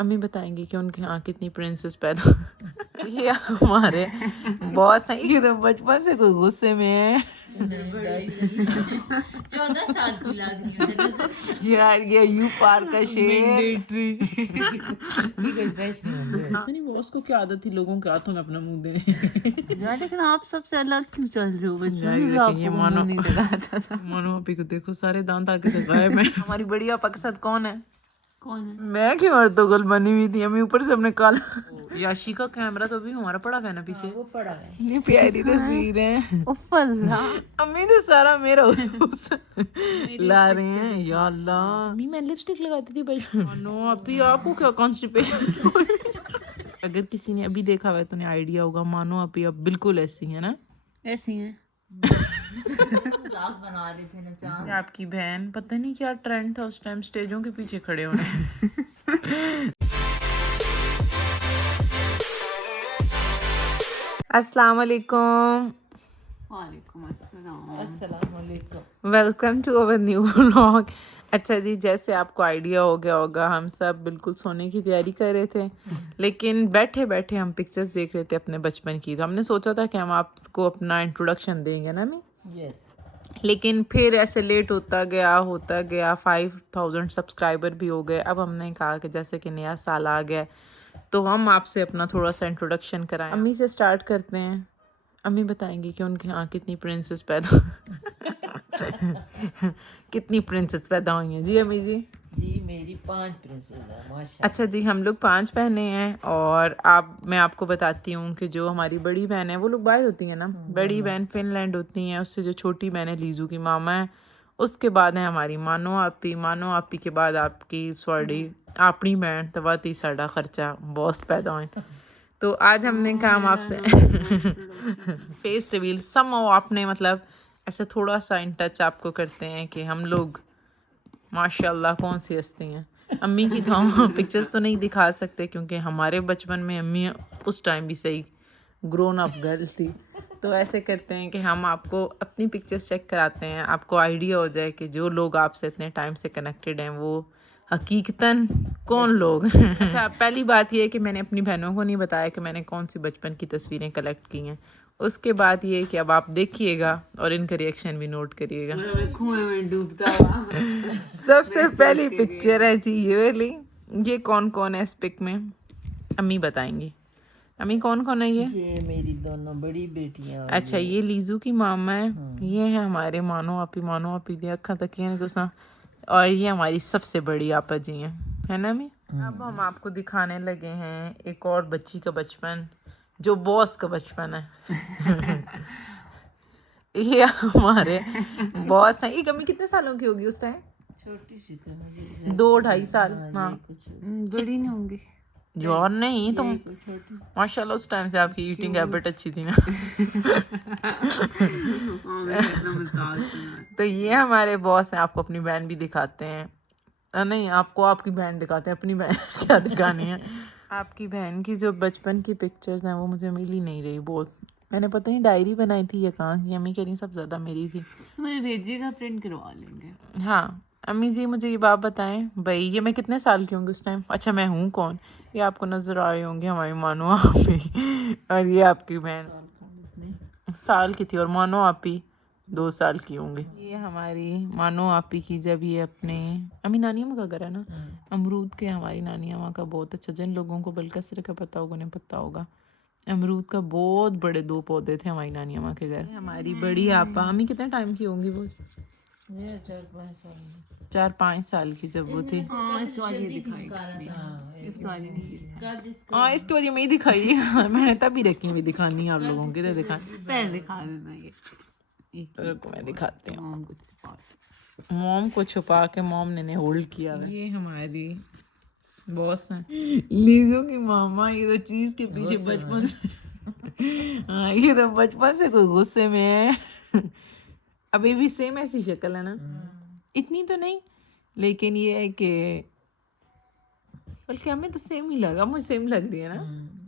अम्मी बताएंगी कि उनके यहाँ कितनी प्रिंसेस पैदा ये हमारे बॉस हैं, ये तो बचपन से कोई गुस्से में है। 14 साल की लग रही है यार ये यू पार का शेर नहीं, बॉस को क्या आदत थी लोगों के हाथों में अपना मुंह देने यार, लेकिन आप सबसे अलग क्यों चल रहे हो यार, ये बच्चों? देखिए, ये मानो नहीं दिखाता था। मानो अभी को देखो सारे दांत आके से गायब है। हमारी बड़ी आपा के साथ कौन है? कौन है? मैं क्यों अर्तुगरुल बनी हुई थी, अम्मी ऊपर से हमने काला याशी का कैमरा तो भी हमारा पड़ा है ना पीछे। वो पड़ा है। ये प्यारी तस्वीर है। उफ़ल्ला, अम्मी ने सारा मेरा ला रहे हैं। या अल्लाह, अम्मी मैं लिपस्टिक लगाती थी बचपन। नो अभी आपको क्या कॉन्स्टिपेशन? अगर किसी ने अभी देखा हुआ तो उन्हें आइडिया होगा, मानो अभी अब बिल्कुल ऐसी है ना, ऐसी है। मजाक बना रहे थे ना चांद। ये आपकी बहन, पता नहीं क्या ट्रेंड था उस टाइम स्टेजों के पीछे खड़े होने। अस्सलाम वालेकुम। वालेकुम अस्सलाम। Welcome to our new vlog. अच्छा जी, जैसे आपको आइडिया हो गया होगा, हम सब बिल्कुल सोने की तैयारी कर रहे थे, लेकिन बैठे बैठे हम पिक्चर्स देख रहे थे अपने बचपन की। तो हमने सोचा था कि हम आपको अपना इंट्रोडक्शन देंगे ना मैं। यस। लेकिन फिर ऐसे लेट होता गया 5000 सब्सक्राइबर भी हो गए। अब हमने कहा कि जैसे कि नया साल आ गया तो हम आपसे अपना थोड़ा सा इंट्रोडक्शन कराएं। अम्मी से स्टार्ट करते हैं। अम्मी बताएंगी कि उनके यहाँ कितनी प्रिंसेस पैदा कितनी प्रिंसेस पैदा हुई हैं। जी अम्मी जी। जी मेरी 5 प्रिंसेस है माशाल्लाह। अच्छा जी, हम लोग 5 बहनें हैं। और मैं आपको बताती हूँ कि जो हमारी बड़ी बहन है वो लोग बाहर होती हैं ना, बड़ी बहन फिनलैंड होती हैं। उससे जो छोटी बहन है लीजू की मामा है। उसके बाद है हमारी मानो आपी के बाद आपकी सॉरी अपनी बहन तवाती साड़ा खर्चा बॉस पैदा हुए। तो आज हमने काम आपसे फेस रिवील सम आपने मतलब ऐसे थोड़ा सा इन टच आपको करते हैं कि हम लोग माशाल्लाह कौन सी हस्ती हैं। अम्मी की तो हम पिक्चर्स तो नहीं दिखा सकते क्योंकि हमारे बचपन में अम्मी उस टाइम भी सही ग्रोन अप गर्ल थी। तो ऐसे करते हैं कि हम आपको अपनी पिक्चर्स चेक कराते हैं, आपको आइडिया हो जाए कि जो लोग आपसे इतने टाइम से कनेक्टेड हैं वो हकीकतन कौन लोग। अच्छा, पहली बात ये है कि मैंने अपनी बहनों को नहीं बताया कि मैंने कौन सी बचपन की तस्वीरें कलेक्ट की हैं। उसके बाद ये कि अब आप देखिएगा और इनका रिएक्शन भी नोट करिएगा। कुएं में डूबता हुआ। सबसे पहली पिक्चर है जी ये वाली। ये कौन कौन है इस पिक में अम्मी बताएंगी। अम्मी कौन कौन है ये मेरी दोनों बड़ी बेटियां। अच्छा, ये लीजू की मामा है। ये है हमारे मानो आपी दी अखा तकियां गुस्सा। और ये हमारी सबसे बड़ी आपा जी हैं, है ना अम्मी। अब हम आपको दिखाने लगे हैं एक और बच्ची का बचपन जो बॉस का बचपन है। ये हमारे बॉस हैं। ये कमी कितने सालों की होगी उस टाइम? छोटी सी तो मुझे 2-2.5 साल। हाँ, कुछ बड़ी नहीं होंगी। जॉन नहीं तुम छोटी। माशाल्लाह उस टाइम से आपकी ईटिंग हैबिट अच्छी थी ना। तो ये हमारे बॉस हैं। आपको अपनी बहन भी दिखाते हैं। नहीं, आपको आपकी बहन दिखाते हैं, अपनी बहन क्या दिखानी है। आपकी बहन की जो बचपन की पिक्चर्स हैं वो मुझे मिल ही नहीं रही बहुत। मैंने पता नहीं डायरी बनाई थी या कहाँ की। अम्मी कह रही सब ज़्यादा मेरी थी। मुझे भेजिएगा, प्रिंट करवा लेंगे। हाँ अम्मी जी, मुझे ये बात बताएं भाई, ये मैं कितने साल की होंगी उस टाइम? अच्छा, मैं हूँ कौन? ये आपको नज़र आ रही होंगी हमारी मानो आपी। और ये आपकी बहन साल की थी और मानो आपी 2 साल की होंगी। ये हमारी मानो आपी की जब ये अपने अम्मी नानी अम्मा का घर है ना अमरूद के, हमारी नानी अम्मा का बहुत अच्छा, जिन लोगों को बलकसरे का पता होगा उन्हें पता होगा, अमरूद का बहुत बड़े 2 पौधे थे हमारी नानी अम्मा के घर। हमारी बड़ी आपा अम्मी कितने टाइम की होंगी वो? 4-5 साल की जब वो थी। हाँ, इसके बाद ये मैं ही दिखाई। मैंने तभी रखी हुई दिखानी है आप लोगों की। तो दिखा देना ये को मैं दिखाती हूँ। मॉम को छुपा के मॉम ने होल्ड किया है। ये हमारी बॉस हैं लीजो की मामा। ये तो चीज के पीछे बचपन से हाँ, ये तो बचपन से कोई गुस्से में है। अभी भी सेम ऐसी शक्ल है ना, इतनी तो नहीं, लेकिन ये है कि बल्कि हमें तो सेम ही लगा, मुझे सेम लग रही है ना।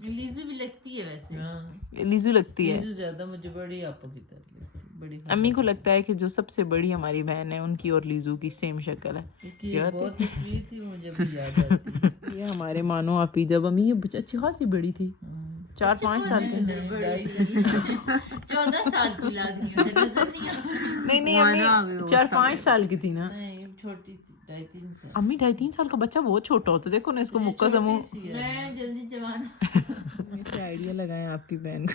लीजू भी लगती है वैसे। लीजू लगती है। लीजू ज्यादा मुझे बड़ी आपा की तरह लगती है। बड़ी अम्मी को लगता है कि जो सबसे बड़ी हमारी बहन है उनकी और लीजू की सेम शक्ल है। इसकी एक बहुत तस्वीर थी, मुझे भी याद आती है। ये हमारे मानो आपी जब अम्मी ये अच्छी खासी बड़ी थी, 4-5 साल की। 14 साल की लग रही है, नजर नहीं आ नहीं नहीं अम्मी 4-5 साल की थी ना। नहीं, छोटी थी, 2.5-3 साल। अम्मी 2.5-3 साल का बच्चा बहुत छोटा होता है, देखो ना इसको मुक्का समूह। मैं जल्दी जवान। ऐसे आइडिया लगाएं आपकी बहन को।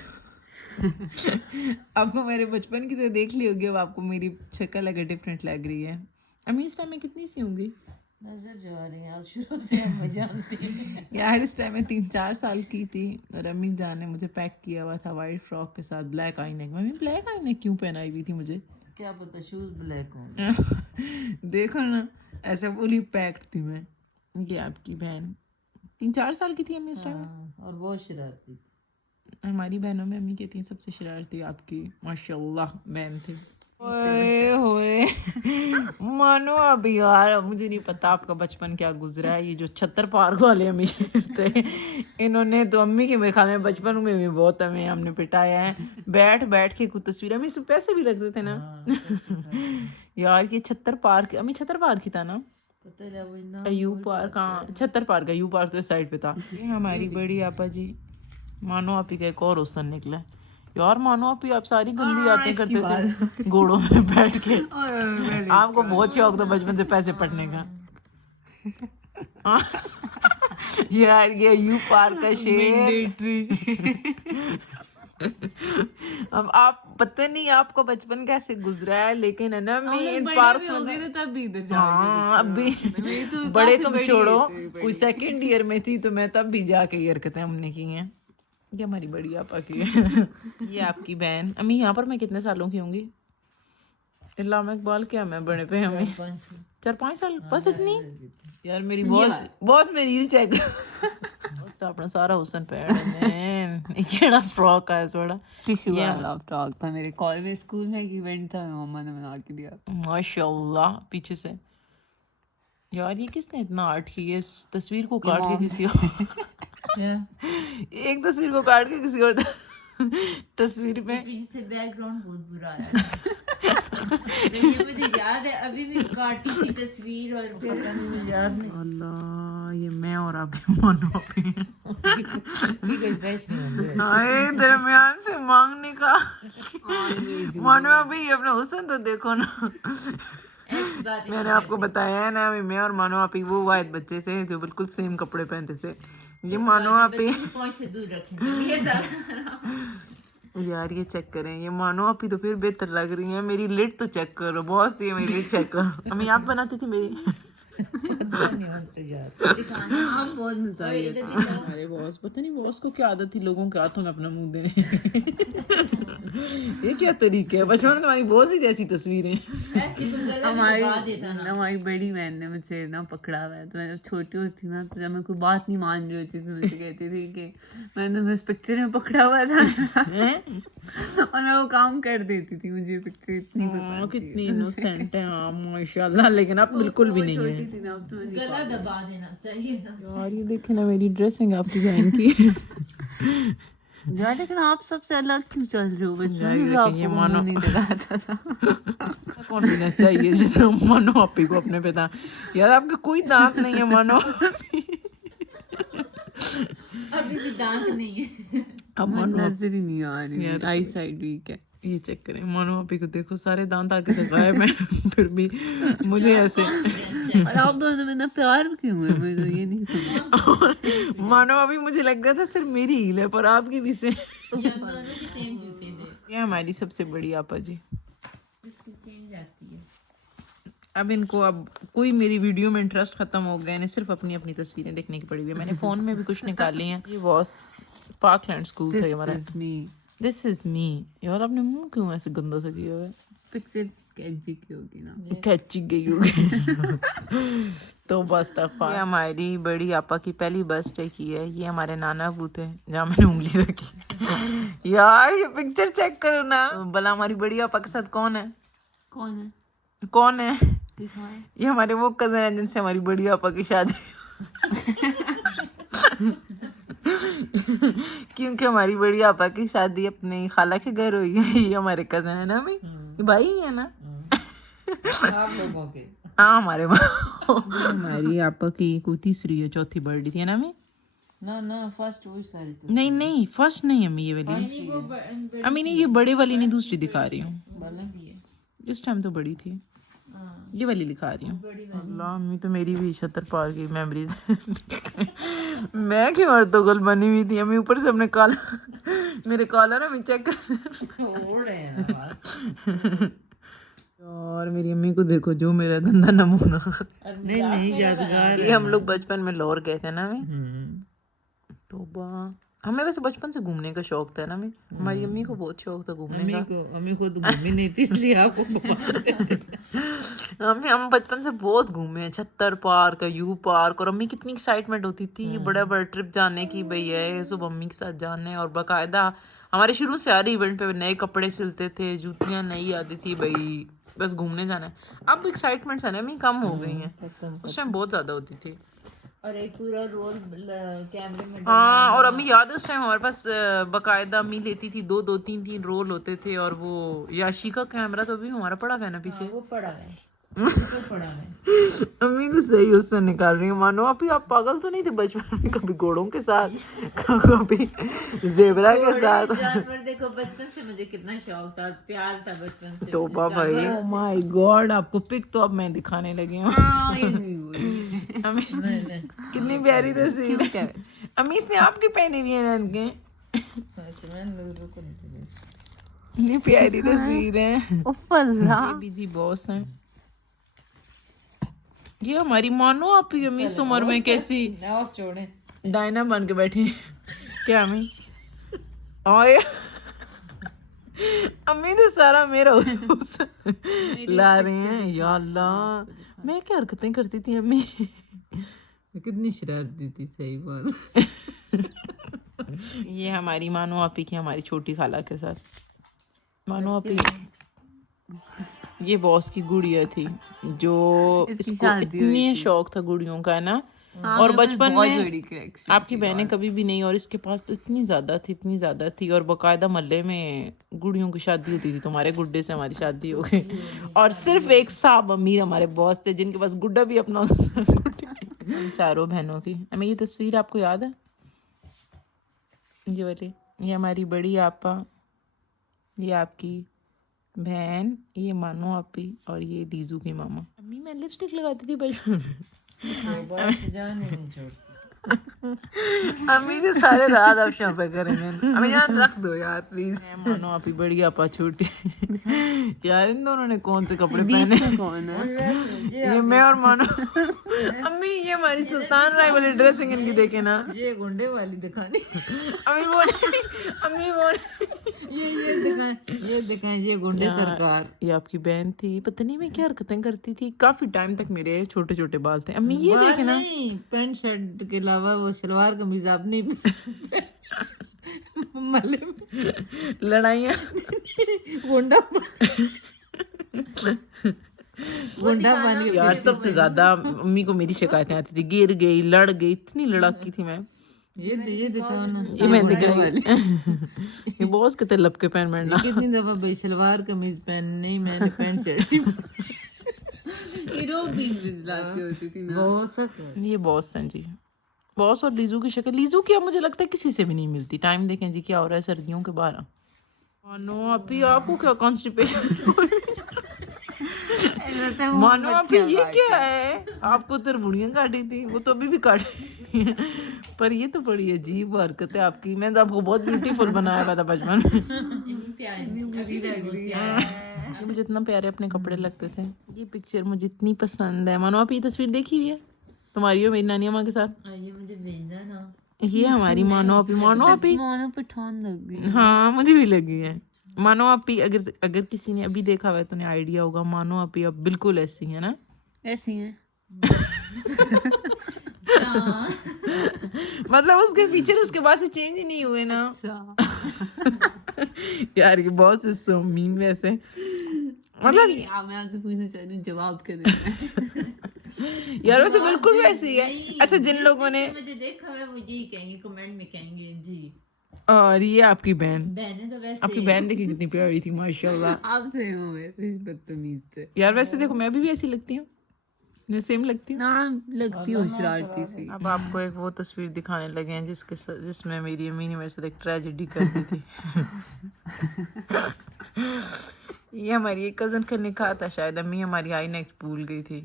आपको मेरे बचपन की तो देख ली होगी, अब आपको मेरी शक्ल अगर डिफरेंट लग रही है। अम्मी इस टाइम में कितनी सी होंगी? नजर जो आ रही है, आप शुरू से हम जानते हैं। यार इस टाइम में 3-4 साल की थी और अम्मी जान ने मुझे पैक किया हुआ था वाइट फ्रॉक के साथ ब्लैक आई नेक। मम्मी ब्लैक आई नेक क्यों पहनाई हुई थी मुझे? क्या पता शूज ब्लैक होंगे। देखो ना ऐसे फुली पैक्ड थी मैं। ये आपकी बहन 3-4 साल की थी अम्मी इस टाइम में। हाँ, और बहुत शरारती थी। हमारी बहनों में अम्मी कहती हैं सबसे शरारती आपकी माशाल्लाह बहन थी। ओए होए मानो अभी यार मुझे नहीं पता आपका बचपन क्या गुजरा है। ये जो छत्तर पार्क वाले अम्मी थे, इन्होंने तो अम्मी के मेखा में बचपन में भी बहुत हमने पिटाया है। बैठ बैठ के कुछ तस्वीरें, अम्मी इसमें पैसे भी लगते थे ना। यार ये छत्तर पार्क, अम्मी छत्तर पार्क ही था ना? पता है वो ना, अयूब पार्क, हाँ छत्तर पार्क, अयूब पार्क तो इस साइड पे था। ये हमारी बड़ी आपा जी मानो आप ही का एक और हुसन निकला। यार मानो आप ही आप सारी गंदी आते करते थे घोड़ों में बैठ के। आपको बहुत शौक था बचपन से पैसे पढ़ने का। यार ये अयूब पार्क का शेर। अब आप पता नहीं आपको बचपन कैसे गुजरा है, लेकिन है ना मैं इन पार्क में तब भी इधर हाँ अभी बड़े तुम छोड़ो, कोई सेकंड ईयर में थी तो मैं तब भी जाके ये हरकतें हमने की हैं। ये हमारी बड़ी आपा की है। ये आपकी बहन अम्मी। यहाँ पर मैं कितने सालों की होंगी? इल्लामा इकबाल क्या मैं बड़े पे हमें 4-5 साल बस इतनी। यार मेरी बॉस मेरी रील चेक बस तो अपना सारा हुसन पैर ने केड़ा फ्रॉक है थोड़ा टिश्यू वाला फ्रॉक था मेरे कॉलेज में, स्कूल में एक इवेंट था, मम्मा ने बना के दिया। माशाल्लाह पीछे से। यार ये किसने इतना आर्ट की है? इस तस्वीर को काट के किसी और एक तस्वीर को काट के किसी और तस्वीर में पीछे से बैकग्राउंड बहुत बुरा है। ये मुझे याद है, अभी भी काटी थी तस्वीर और फिर याद नहीं। अल्लाह ये मैं और आपके मानो हाय दरमियान से मांगने का। मानो अभी अपना हुसन तो देखो ना। मैंने आपको बताया है ना, मैं और मानो आपी वो वाहिद बच्चे थे जो बिल्कुल सेम कपड़े पहनते थे। ये मानो आपी से दूर रखें। यार ये चेक करें, ये मानो आपी तो फिर बेहतर लग रही है। मेरी लिट तो चेक करो, बहुत सी है मेरी लिट चेक करो। अम्मी आप बनाती थी मेरी। अरे बॉस पता नहीं बॉस को क्या आदत थी लोगों के हाथों में अपना मुंह देने। ये क्या तरीका है? बचपन में हमारी बहुत सी ऐसी तस्वीरें। हमारी बड़ी बहन ने मुझे ना पकड़ा हुआ है, तो मैं जब छोटी होती ना, तो जब मैं कोई बात नहीं मान रही होती तो मुझे कहती थी कि मैंने बस पिक्चर में पकड़ा हुआ था और मैं वो काम कर देती थी। मुझे पिक्चर इतनी पसंद थी। कितनी इनोसेंट है आप माशाल्लाह, लेकिन आप बिल्कुल भी नहीं है। गला दबा देना चाहिए था। यार ये देखे ना मेरी ड्रेसिंग आपकी बहन की। यार लेकिन आप सबसे अलग क्यों चल रहे हो? ये मानो नहीं दिखाता था। कॉन्फिडेंस चाहिए जितना मानो आपी को अपने पे था। यार आपके कोई दांत नहीं है मानो। अभी भी दांत नहीं है। अब मानो नजर ही नहीं आ रही, आई साइड वीक है। ये चेक करें मानो आपी को, देखो सारे दांत आगे से गायब हैं फिर भी मुझे ऐसे। और आप दोनों में ना प्यार क्यों है? मैं तो ये नहीं समझ। मानो अभी मुझे लग रहा था सिर्फ मेरी हील है पर आपकी भी से। दोनों के सेम जूते थे। ये हमारी सबसे बड़ी आपा जी। इसकी चेंज आती है। अब इनको अब कोई मेरी वीडियो में इंटरेस्ट खत्म हो गया, इन्हें सिर्फ अपनी अपनी तस्वीरें देखने की पड़ी हुई है। मैंने फोन में भी कुछ निकाली हैं। ये बॉस पार्कलैंड स्कूल था हमारा। This is me. यार आपने मुंह क्यों ऐसे गंदा सा किया हुआ है? पिक्चर कैची की होगी ना, कैची गई होगी। तो बस तक ये हमारी बड़ी आपा की पहली बर्थडे की है। ये हमारे नाना अबू थे जहाँ मैंने उंगली रखी। यार ये पिक्चर चेक करो ना भला, हमारी बड़ी आपा के साथ कौन है? कौन है? ये हमारे वो कजन है जिनसे हमारी बड़ी आपा की शादी। क्योंकि हमारी बड़ी आपा की शादी अपनी खाला के घर हुई है। ये हमारे कजन है ना भाई। ये भाई ही है ना? आप लोगों के हाँ हमारे हमारी आपा की कोई तीसरी या चौथी बर्थडे थी ना मैं? ना फर्स्ट वही सारी तो नहीं फर्स्ट नहीं अम्मी, ये वाली अम्मी नहीं, ये बड़े वाली नहीं, दूसरी दिखा रही हूँ। इस टाइम तो बड़ी थी, ये वाली दिखा रही हूँ। अल्लाह अम्मी तो मेरी भी 76 पार की मेमोरीज मैं क्यों अर्तुगल बनी हुई थी अम्मी, ऊपर से अपने कॉलर मेरे कॉलर अम्मी चेक कर ओढ़ रहे हैं ना और मेरी अम्मी को देखो, जो मेरा गंदा नमूना। नहीं यादगार ये हम लोग बचपन में लाहौर गए थे ना मैं, तौबा। हमें वैसे बचपन से घूमने का शौक था ना मैं, हमारी अम्मी को बहुत शौक था घूमने का। अम्मी खुद घूमी नहीं थी इसलिए आपको हम बचपन से बहुत घूमे हैं, 76 पार्क, यू पार्क, और अम्मी कितनी एक्साइटमेंट होती थी ये बड़ा बड़ा ट्रिप जाने की, भैया ये सब अम्मी के साथ जाना है। और बाकायदा हमारे शुरू से हर इवेंट पे नए कपड़े सिलते थे, जूतियां नई आती थी, भाई बस घूमने जाना है। अब एक्साइटमेंट्स है ना अम्मी कम हो गई हैं, उस टाइम बहुत ज्यादा होती थी। और एक पूरा रोल कैमरे में हाँ, और अम्मी याद है उस टाइम हमारे पास बकायदा अम्मी लेती थी, दो तीन तीन रोल होते थे। और वो याशी का कैमरा तो अभी हमारा पड़ा है ना पीछे, वो पड़ा है तो पड़ा है। अम्मी तो सही उससे निकाल रही है। मानो आप पागल तो नहीं थे बचपन में, कभी घोड़ों के साथ, कभी जेबरा के साथ? जानवर देखो, बचपन से मुझे कितना शौक था, प्यार था बचपन से। तौबा भाई, ओ माय गॉड, आपको पिक तो अब मैं दिखाने लगी हूँ। अम्मी कितनी प्यारी तस्वीर है। अम्मी इसने आपकी पहनी हुई है इनके, इतनी प्यारी तस्वीर है। ये भी जी बॉस हैं। ये हमारी मानो आप ही अम्मी इस उम्र में कैसी छोड़े डायना बन के बैठी क्या अम्मी? और अम्मी तो सारा मेरा ला रही हैं। या अल्लाह, मैं क्या हरकतें करती थी अम्मी, कितनी शरारती थी, सही बात। ये हमारी मानो आपी की, हमारी छोटी खाला के साथ। मानो आपी ये बॉस की गुड़िया थी, जो इसको इतनी शौक था गुड़ियों का है ना। और बचपन में आपकी बहनें कभी भी नहीं, और इसके पास तो इतनी ज्यादा थी। और बकायदा मोहल्ले में गुड़ियों की शादी होती थी, तुम्हारे गुड्डे से हमारी शादी हो गई। और सिर्फ एक साहब अमीर हमारे बॉस थे जिनके पास गुड्डा भी अपना हम चारों बहनों की। हमें ये तस्वीर आपको याद है? ये वाली, ये हमारी बड़ी आपा, ये आपकी बहन, ये मानो आपी, और ये लीजू की मामा। अम्मी मैं लिपस्टिक लगाती थी बचपन में। अम्मी ने सारे रात अब शॉप करेंगे। अम्मी यार रख दो यार प्लीज। मानो आपी बड़ी आपा छोटी। यार इन दोनों ने कौन से कपड़े पहने? कौन है ये? मैं और मानो। अम्मी ये हमारी सुल्तान राय वाली ड्रेसिंग इनकी देखे ना, ये गुंडे वाली दिखानी। अम्मी वो ये दिखाएं ये गुंडे सरकार। ये आपकी बहन थी, पता नहीं मैं क्या हरकतें करती थी, काफी टाइम तक मेरे छोटे छोटे बाल थे। अम्मी ये देखे ना, पैंट शर्ट के अलावा वो सलवार कमीज आपने मले लड़ाइयाँ गुंडा बन गया यार। सबसे ज्यादा अम्मी को मेरी शिकायतें आती थी, गिर गई, लड़ गई, इतनी लड़ाकी थी मैं। ये दिखाओ ना, ये मैं दिखाई। ये बॉस के तलब के पैन मरना। कितनी दफा भाई सलवार कमीज पहननी, मैंने पैंट शर्ट ये बॉस हैं जी, बॉस। और लीजू की शक्ल, लीजू की अब मुझे लगता है किसी से भी नहीं मिलती। टाइम देखें जी क्या हो रहा है सर्दियों के 12। मानो अभी आपको क्या कॉन्स्टिपेशन? मानो अभी ये क्या है? आपको तो बुढ़ियां काटी थी, वो तो अभी भी काटी है। पर ये तो बड़ी अजीब हरकत है आपकी। मैं तो आपको बहुत ब्यूटीफुल बनाया हुआ था बचपन में। मुझे इतना प्यारे अपने कपड़े लगते थे। ये पिक्चर मुझे इतनी पसंद है। मानो आप ये तस्वीर देखी हुई है तुम्हारी और मेरी नानी अम्मा के साथ? ये मुझे भेजना ना। ये हमारी मानो आपी पठान लग गई। हाँ मुझे भी लगी है। मानो आपी, अगर किसी ने अभी देखा हुआ है तो उन्हें आइडिया होगा। मानो आपी अब बिल्कुल ऐसी है ना, ऐसी हैं। मतलब उसके फीचर उसके बाद से चेंज ही नहीं हुए ना। यार ये बहुत सो मीन वैसे, मतलब मैं आपसे पूछना चाह रही हूँ, जवाब क्या देना है? यार वैसे बिल्कुल वैसी है। अच्छा जिन लोगों ने मुझे देखा है वो यही कहेंगे, कमेंट में कहेंगे जी और ये आपकी बहन, बहनें तो वैसे आपकी बहन देखिए कितनी प्यारी थी माशाल्लाह। आप से हूँ वैसे बदतमीज से यार वैसे देखो मैं भी ऐसी लगती हूँ, मैं सेम लगती हूँ। ना, लगती हो शरारती सी। अब आपको एक वो तस्वीर दिखाने लगे हैं जिसमें मेरी अम्मी ने मेरे साथ एक ट्रेजेडी कर दी थी। ये हमारी एक कजन का निकाह था शायद, अम्मी हमारी आई नेक भूल गई थी।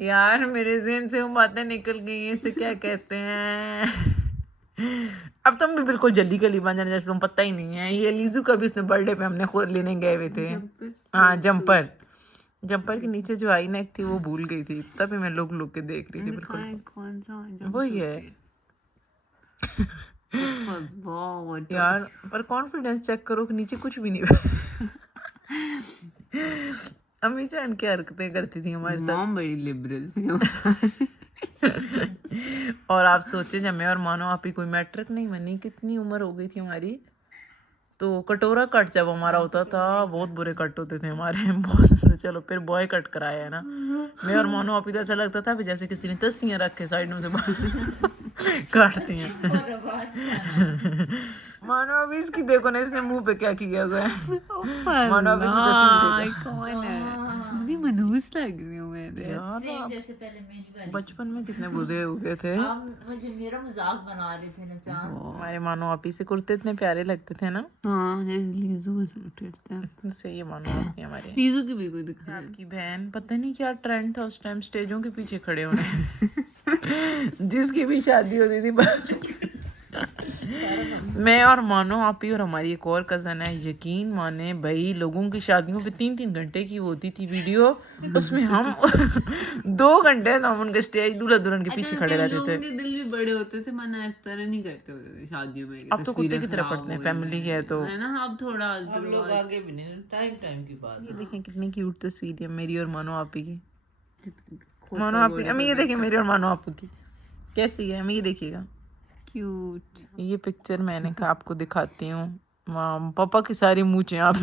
यार मेरे ज़हन से वो बातें निकल गई हैं, इसे क्या कहते हैं। अब तुम भी बिल्कुल जल्दी गली बन जाने जैसे तुम पता ही नहीं है। ये लीजू का भी उसने बर्थडे पे हमने खुद लेने गए हुए थे। हाँ जंपर के नीचे जो आई नेक थी वो भूल गई थी, तभी मैं लोग के देख रही थी। बिल्कुल कौन सा वही है यार, पर कॉन्फिडेंस चेक करो कि नीचे कुछ भी नहीं। अम्मी जान क्या हरकतें करती थी हमारे साथ। मॉम बड़ी लिबरल थी। और आप सोचे जब मैं और मानो आप ही कोई मैट्रिक नहीं बनी, कितनी उम्र हो गई थी हमारी, तो कटोरा कट जब हमारा होता था बहुत बुरे कट होते थे हमारे। बहुत चलो फिर बॉय कट कराया है ना, मैं और मानो आप ही तो ऐसा लगता था जैसे किसी ने तस्सियाँ रख के साइड में से काटती हैं। और आवाज नहीं मानो अभी इसकी देखो ना, इसने मुंह पे क्या किया हुआ है। मानो अभी इसकी तस्वीर देखो। कौन है? मुझे मनहूस लग रही हूँ मैं। यार सेम आप जैसे पहले मेरी वाली। बचपन में कितने बुरे हो गए थे। आप मुझे मेरा मजाक बना रहे थे ना चांद। हमारे मानो आप ही से कुर्ते इतने प्यारे लगते थे ना। हाँ जैसे लीजू के सूट हैं। सही है मानो आप ही हमारे। लीजू की भी कोई दिखा। आपकी बहन पता नहीं क्या ट्रेंड था उस टाइम स्टेजों के पीछे खड़े होने। जिसकी भी शादी होती थी मैं और मानो आप ही और हमारी एक और कज़न है, यकीन माने भाई लोगों की शादियों पे 3-3 घंटे की होती थी वीडियो, उसमें हम 2 घंटे हम उनके स्टेज दूल्हा दुल्हन के पीछे खड़े रहते थे। उनके दिल भी बड़े होते थे, मना इस तरह नहीं करते होते थे शादियों में। अब तो कुत्ते की तरह पड़ते हैं, फैमिली है तो है ना। अब थोड़ा लोग आगे भी नहीं, टाइम की बात ये देखें कितनी क्यूट तस्वीर है मेरी और मानो आपी की। खोता मानो आपी, अम्मी ये देखिए मेरी और मानो आपू की कैसी है, अम्मी ये देखिएगा क्यूट। ये पिक्चर मैंने कहा आपको दिखाती हूँ। पापा की सारी मूंछें आप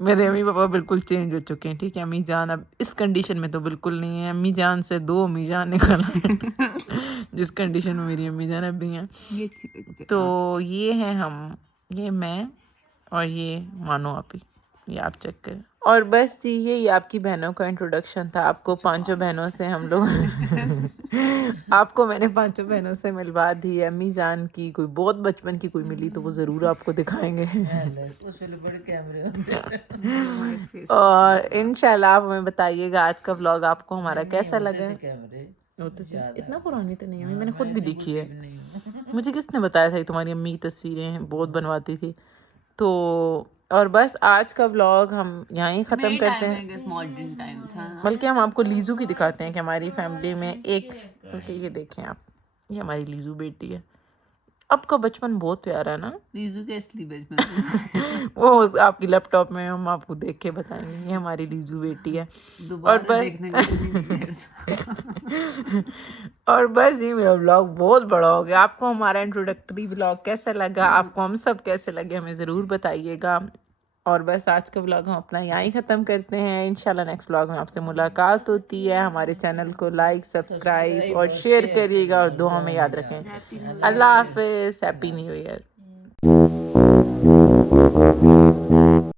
मेरे अम्मी पापा बिल्कुल चेंज हो चुके हैं, ठीक है। अम्मी जान अब इस कंडीशन में तो बिल्कुल नहीं है, अम्मी जान से 2 अम्मी जान निकला जिस कंडीशन में मेरी अम्मी जान अभी हैं। ये अच्छी पिक्चर। तो ये है हम, ये मैं और ये मानो आपी, ये आप चेक करें। और बस जी ये आपकी बहनों का इंट्रोडक्शन था। आपको 5 बहनों से हम लोग आपको मैंने 5 बहनों से मिलवा दी है। अम्मी जान की कोई बहुत बचपन की कोई मिली तो वो ज़रूर आपको दिखाएंगे। उस वाले बड़े कैमरे होते और इंशाल्लाह आप हमें बताइएगा आज का व्लॉग आपको हमारा कैसा लगा। थे कैमरे। होते थे, इतना पुरानी तो नहीं है, मैंने खुद भी देखी है। मुझे किसने बताया था तुम्हारी अम्मी की तस्वीरें बहुत बनवाती थी। तो और बस आज का व्लॉग हम यहीं ख़त्म करते हैं। मॉडर्न टाइम था। बल्कि हम आपको लीजू की दिखाते हैं कि हमारी फैमिली में एक, बल्कि ये देखें आप, ये हमारी लीजू बेटी है। अब का बचपन बहुत प्यारा है ना। लीजू के असली बचपन वो आपकी लैपटॉप में हम आपको देख के बताएंगे। ये हमारी लीजू बेटी है। और बस देखने और बस ये मेरा व्लॉग बहुत बड़ा हो गया। आपको हमारा इंट्रोडक्टरी व्लॉग कैसा लगा, आपको हम सब कैसे लगे, हमें ज़रूर बताइएगा। और बस आज का व्लॉग हम अपना यहाँ ही ख़त्म करते हैं। इंशाल्लाह नेक्स्ट व्लॉग में आपसे मुलाकात होती है। हमारे चैनल को लाइक, सब्सक्राइब और शेयर करिएगा और दुआ में याद रखें। अल्लाह हाफ़िज़, हैप्पी न्यू ईयर।